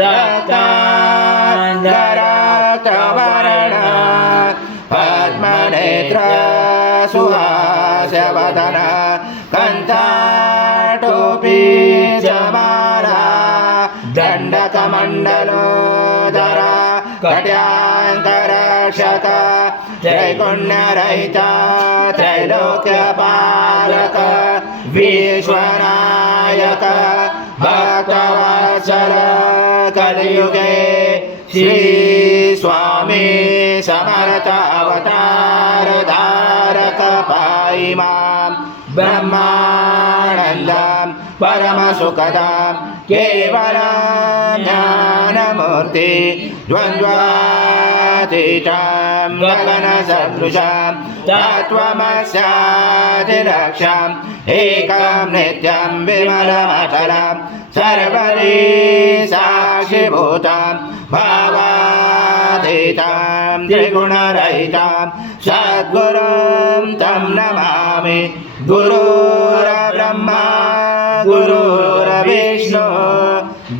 रक्तांगरक्तवर्ण पद्मनेत्र सुहास्यवदन कंठाटोपी चमारा दंडकमंडलोदर कट्यांकरक्षक त्रैगुण्यरहित त्रैलोक्यपालक विश्वनायक भक्तवत्सल कलियुगे श्री स्वामी समर्थ अवतार धारक पाहि मां ब्रह्मानन्दं परमसुखदं केवलं ज्ञानमूर्ति द्वन्द्वातीतं गगनसदृशं तत्त्वमस्यादिलक्ष्यम् एकं नित्यं विमलमचलं सर्वदि साक्षिभूतं भावातीतं त्रिगुणरहितं सद्गुरुं तं नमामि गुरुर्ब्रह्मा गुरुर्विष्णु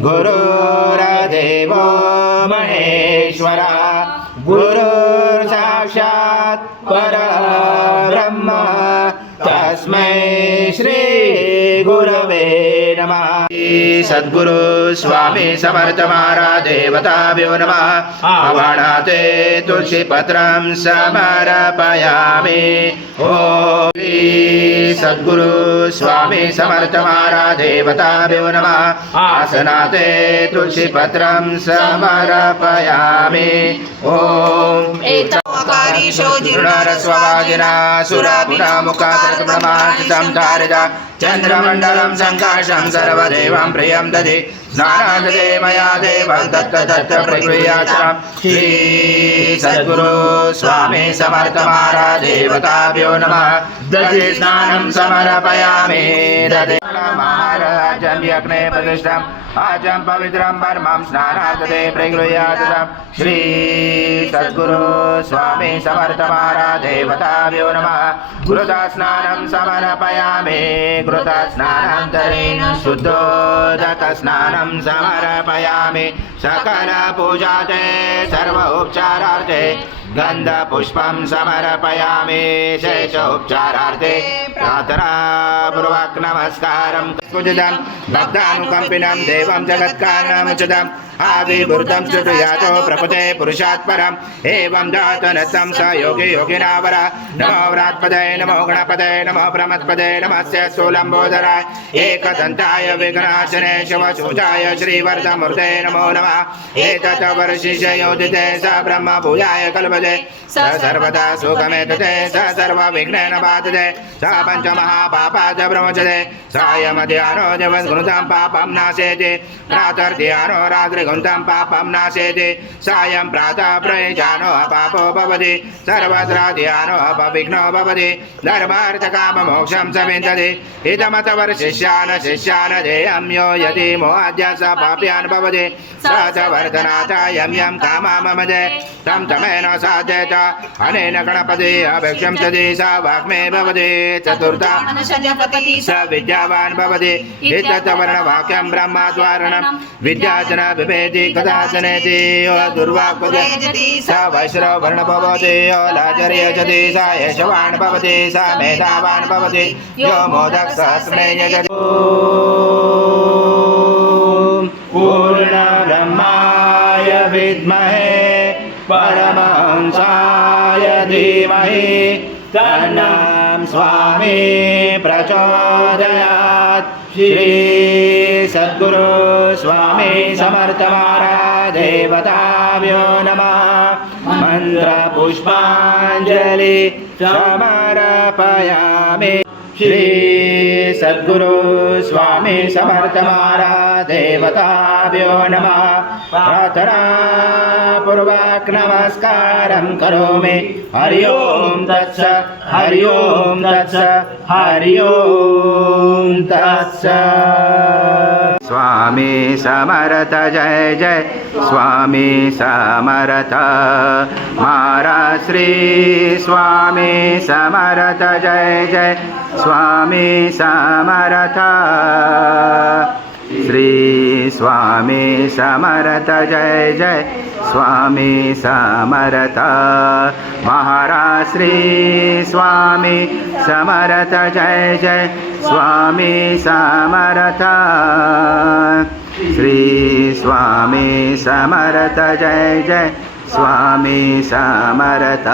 गुरुर्देवो महेश्वरा गुरुर्साक्षात् परब्रह्म तस्मै श्री गुरवे नमः। सद्गुरु स्वामी समर्थ महाराज देवताभ्यो नमः। आवाहनाते तुलसी पत्रं समर्पयामि। ओम सद्गुरु स्वामी समर्थ महाराज देवताभ्यो नमः। आसनाते तुलसी पत्रं समर्पयामि। ओम जीर्णरस्ववाजिना सुरापुरा मुखात्रकब्रह्मार्चितं धारिता चन्द्रमण्डलं सङ्काशं सर्वदेवं प्रियं दधि स्नानादे मया देवं तत्र प्रक्रियाचरं श्री सद्गुरु स्वामी समर्थ महाराज देवताभ्यो नमः। दधि स्नानं समर्पयामि। दधि महाराजं यज्ञे प्रतिष्ठम् आजं पवित्रं परमं स्नानादे प्रगृह्याचरं श्री सद्गुरु स्वामी समर्थ महाराज देवताभ्यो नमः। घृता स्नानं समर्पयामि। घृता स्नानान्तरेण शुद्धोदक स्नानं समर्पयामि। सकल पूजाते सर्व उपचारार्थे गंध पुष्पं समर्पयामि। शेषोपचारार्थे प्रार्थना पूर्वक नमस्कारं कुजदं भक्तानुकंपिनं देवं जगत्कारणमुचितम् आदिभूतं स्तुतियातो प्रपदे पुरुषात् परम् एवं जातनतं स योगी योगिनावर नमो व्रात्पदे नमो गणपदे नमो ब्रह्मपदे नमस्य स्थूलम्बोदराय एकदन्ताय विघ्नाशने शिवसूताय श्रीवरदमूर्ते नमो नमः। एतत् वर्षिषयोदिते स ब्रह्म भूयाय कल्पते स सर्वदा सुखमेतते स सर्वविघ्नेन बाधते स पञ्चमहापापात् प्रमुच्यते सायमध्याह्नो दिवसगुणितं पापं नाशयति प्रातर्ध्याह्नो रात्रिगुणितं पापं नाशयति सायं प्रातः प्रयुज्यानो पापो भवति सर्वत्राध्यानो अपविघ्नो भवति धर्मार्थकाममोक्षं स विन्दति इदमतवर्षिष्यान् शिष्यान् देयं यो यदि मोहाद्य स पाप्यान् भवति स च वर्धनाथायं यं कामाममदे तं तमेन साध्येत अनेन गणपति अभिक्षं तदि स वाग्मे भवति चतुर्था स विद्यावान् भवति एतद्वर्णवाक्यं ब्रह्मद्वारणं विद्याचन विभेति कदाचनेति यो दुर्वाक्पदे स वैश्रव वर्ण भवति यो लाचर्यजति स यशवान् भवति स मेधावान् भवति यो मोदक सहस्रे यजति। पूर्णब्रह्माय विद्महे परमहंसाय धीमहि तन्नं स्वामी प्रचोदयात्। श्री सद्गुरु स्वामी समर्थ महाराज देवताभ्यो नमः। मंत्र पुष्पांजलि समर्पयामि। श्री सद्गुरु स्वामी समर्थ महाराज देवताभ्यो नमः। प्रार्थना पूर्वक नमस्कारं करोमि। हरि ओम तत्सत् हरि ओम तत्सत् हरि ओम तत्सत्। स्वामी समर्थ जय जय स्वामी समर्थ महाराज श्री स्वामी समर्थ जय जय स्वामी समर्थ। श्री स्वामी समर्थ जय जय स्वामी समर्थ महाराज श्री स्वामी समर्थ जय जय स्वामी समर्थ श्री स्वामी समर्थ जय जय स्वामी समर्थ